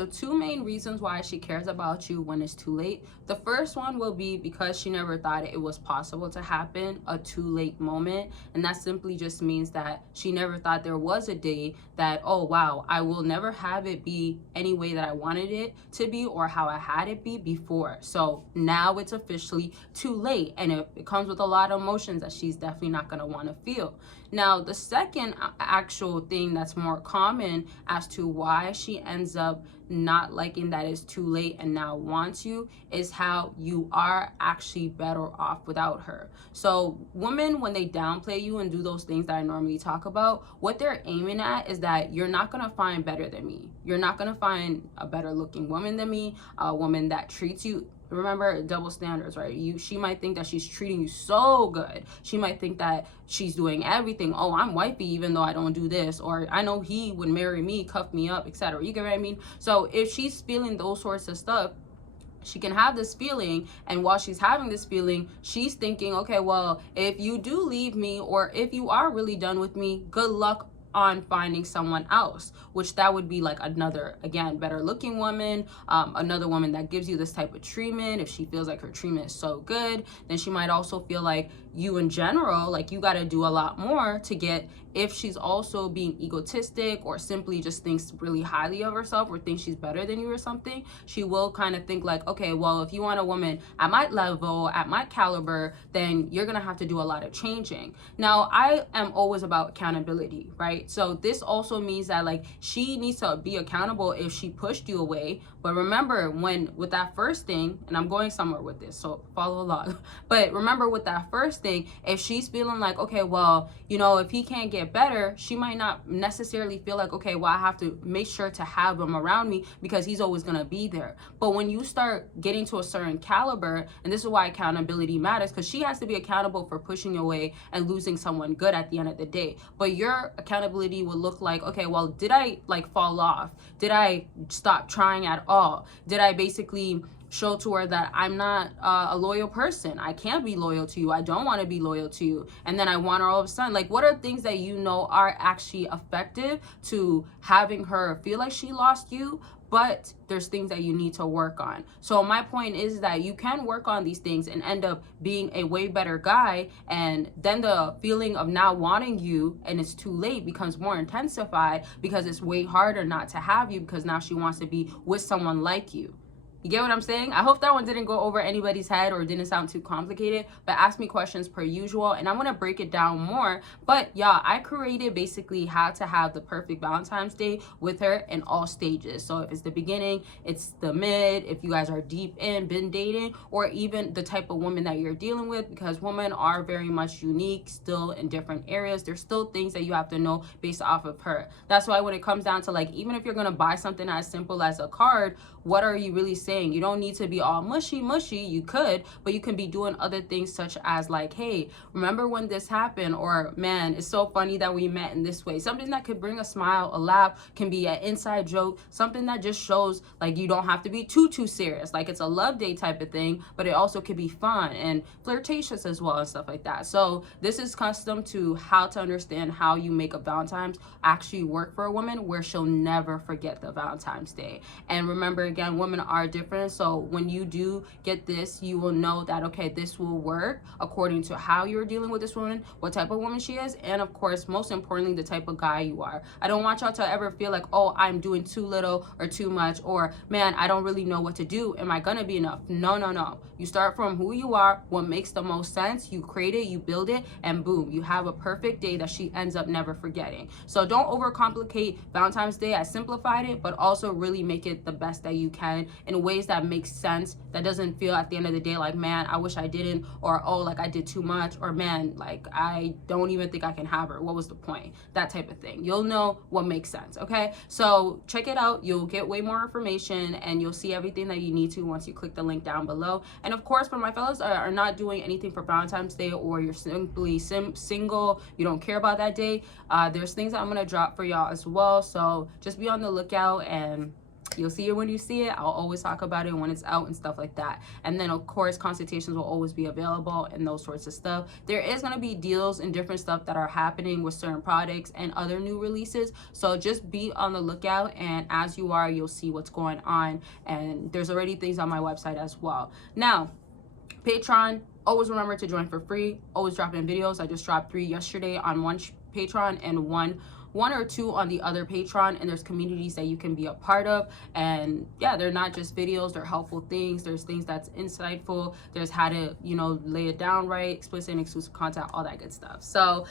So 2 main reasons why she cares about you when it's too late. The first one will be because she never thought it was possible to happen, a too late moment. And that simply just means that she never thought there was a day that, oh wow, I will never have it be any way that I wanted it to be or how I had it be before. So now it's officially too late, and it comes with a lot of emotions that she's definitely not going to want to feel. Now, the second actual thing that's more common as to why she ends up not liking that it's too late and now wants you is how you are actually better off without her. So women, when they downplay you and do those things that I normally talk about, what they're aiming at is that you're not going to find better than me. You're not going to find a better looking woman than me, a woman that treats you, remember, double standards, right? She might think that she's treating you so good. She might think that she's doing everything. Oh, I'm wifey even though I don't do this, or I know he would marry me, cuff me up, etc. You get what I mean? So if she's feeling those sorts of stuff, she can have this feeling, and while she's having this feeling, she's thinking, okay, well, if you do leave me, or if you are really done with me, good luck on finding someone else, which that would be like another, again, better looking woman, another woman that gives you this type of treatment. If she feels like her treatment is so good, then she might also feel like you in general, like you got to do a lot more to get. If she's also being egotistic or simply just thinks really highly of herself or thinks she's better than you or something, she will kind of think like, okay, well, if you want a woman at my level, at my caliber, then you're gonna have to do a lot of changing. Now, I am always about accountability, right? So this also means that like she needs to be accountable if she pushed you away. But remember, when with that first thing, and I'm going somewhere with this, so follow along, but remember with that first thing, if she's feeling like, okay, well, you know, if he can't get better, she might not necessarily feel like, okay, well, I have to make sure to have him around me because he's always going to be there. But when you start getting to a certain caliber, and this is why accountability matters, because she has to be accountable for pushing away and losing someone good at the end of the day. But your accountability will look like, okay, well, did I like fall off? Did I stop trying at all? Did I basically show to her that I'm not a loyal person? I can't be loyal to you. I don't want to be loyal to you. And then I want her all of a sudden. Like, what are things that you know are actually effective to having her feel like she lost you? But there's things that you need to work on. So my point is that you can work on these things and end up being a way better guy. And then the feeling of now wanting you and it's too late becomes more intensified because it's way harder not to have you because now she wants to be with someone like you. You get what I'm saying? I hope that one didn't go over anybody's head or didn't sound too complicated, but ask me questions per usual and I'm going to break it down more. But yeah, I created basically how to have the perfect Valentine's Day with her in all stages. So if it's the beginning, it's the mid, if you guys are deep in, been dating, or even the type of woman that you're dealing with, because women are very much unique still in different areas. There's still things that you have to know based off of her. That's why when it comes down to like, even if you're going to buy something as simple as a card, what are you really saying? You don't need to be all mushy. You could, but you can be doing other things such as like, hey, remember when this happened? Or man, it's so funny that we met in this way. Something that could bring a smile, a laugh, can be an inside joke, something that just shows like you don't have to be too serious. Like it's a love day type of thing, but it also could be fun and flirtatious as well and stuff like that. So this is custom to how to understand how you make a Valentine's actually work for a woman where she'll never forget the Valentine's Day. And remember, again, women are different. So when you do get this, you will know that, okay, this will work according to how you're dealing with this woman, what type of woman she is, and of course, most importantly, the type of guy you are. I don't want y'all to ever feel like, oh, I'm doing too little or too much, or man, I don't really know what to do. Am I gonna be enough? No. You start from who you are, what makes the most sense, you create it, you build it, and boom, you have a perfect day that she ends up never forgetting. So don't overcomplicate Valentine's Day. I simplified it, but also really make it the best that you can in ways that make sense, that doesn't feel at the end of the day like, man, I wish I didn't, or oh, like I did too much, or man, like I don't even think I can have her. What was the point? That type of thing. You'll know what makes sense, okay? So check it out. You'll get way more information and you'll see everything that you need to once you click the link down below. And of course, for my fellas that are not doing anything for Valentine's Day, or you're simply single, you don't care about that day, there's things that I'm gonna drop for y'all as well. So just be on the lookout, and you'll see it when you see it. I'll always talk about it when it's out and stuff like that. And then of course consultations will always be available and those sorts of stuff. There is going to be deals and different stuff that are happening with certain products and other new releases, so just be on the lookout, and as you are, you'll see what's going on. And there's already things on my website as well. Now, Patreon, always remember to join for free. Always dropping videos. I just dropped 3 yesterday on one Patreon and one or two on the other Patreon, and there's communities that you can be a part of. And yeah, they're not just videos, they're helpful things. There's things that's insightful. There's how to, you know, lay it down right, explicit and exclusive content, all that good stuff. So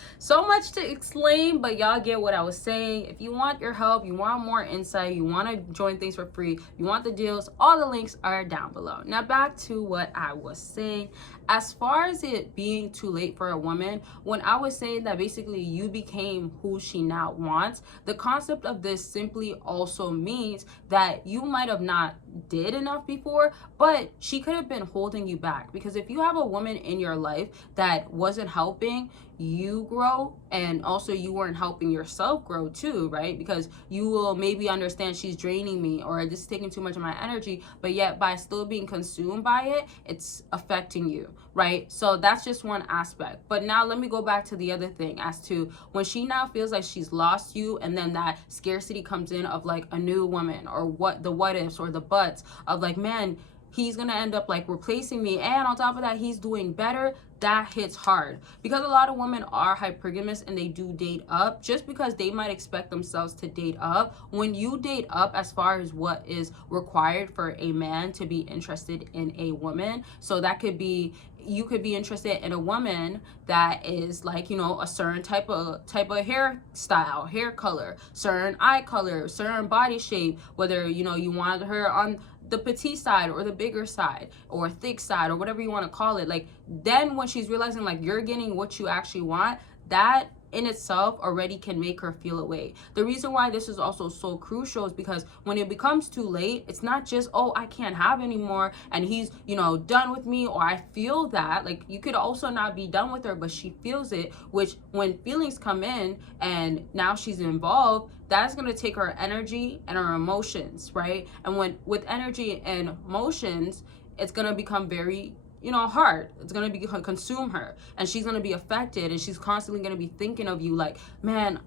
much to explain, but y'all get what I was saying. If you want your help, you want more insight, you want to join things for free, you want the deals, all the links are down below. Now back to what I was saying. As far as it being too late for a woman, when I was saying that basically you became who she now wants, the concept of this simply also means that you might have not did enough before, but she could have been holding you back. Because if you have a woman in your life that wasn't helping you grow, and also you weren't helping yourself grow too, right? Because you will maybe understand she's draining me, or this is taking too much of my energy, but yet by still being consumed by it, it's affecting you, right? So that's just one aspect. But now let me go back to the other thing, as to when she now feels like she's lost you, and then that scarcity comes in of like a new woman, or what ifs or the buts of like, man, he's gonna end up like replacing me, and on top of that he's doing better. That hits hard, because a lot of women are hypergamous and they do date up just because they might expect themselves to date up. When you date up as far as what is required for a man to be interested in a woman, so that could be, you could be interested in a woman that is like, you know, a certain type of hairstyle, hair color, certain eye color, certain body shape, whether, you know, you wanted her on the petite side or the bigger side or thick side or whatever you want to call it. Like, then when she's realizing like you're getting what you actually want, that in itself already can make her feel away. The reason why this is also so crucial is because when it becomes too late, it's not just, oh, I can't have anymore and he's, you know, done with me, or I feel that. Like, you could also not be done with her, but she feels it, which when feelings come in and now she's involved, that's going to take her energy and her emotions, right? And when with energy and emotions, it's going to become very, you know, hard. It's going to be consume her, and she's going to be affected, and she's constantly going to be thinking of you like, man,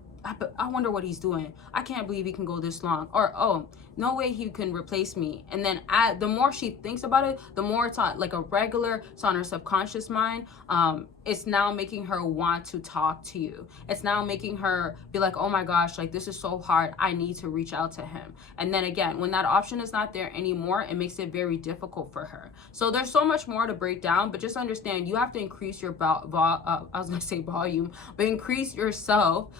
I wonder what he's doing. I can't believe he can go this long. Or, oh, no way he can replace me. And then the more she thinks about it, the more it's on like a regular, it's on her subconscious mind. It's now making her want to talk to you. It's now making her be like, oh my gosh, like this is so hard. I need to reach out to him. And then again, when that option is not there anymore, it makes it very difficult for her. So there's so much more to break down, but just understand you have to increase your I was gonna say volume, but increase yourself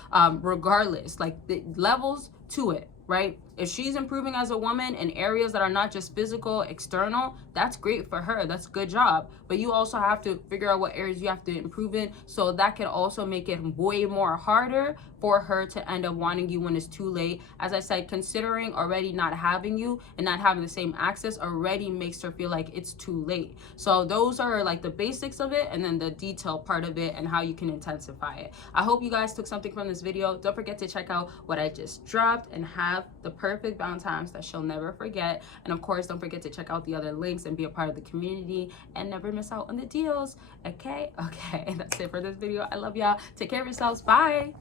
regardless, like the levels to it, right? If she's improving as a woman in areas that are not just physical, external, that's great for her. That's a good job. But you also have to figure out what areas you have to improve in. So that can also make it way more harder for her to end up wanting you when it's too late. As I said, considering already not having you and not having the same access already makes her feel like it's too late. So those are like the basics of it, and then the detail part of it and how you can intensify it. I hope you guys took something from this video. Don't forget to check out what I just dropped and have the perfect Valentines that she'll never forget. And of course, don't forget to check out the other links and be a part of the community and never miss out on the deals. Okay, that's it for this video. I love y'all. Take care of yourselves. Bye.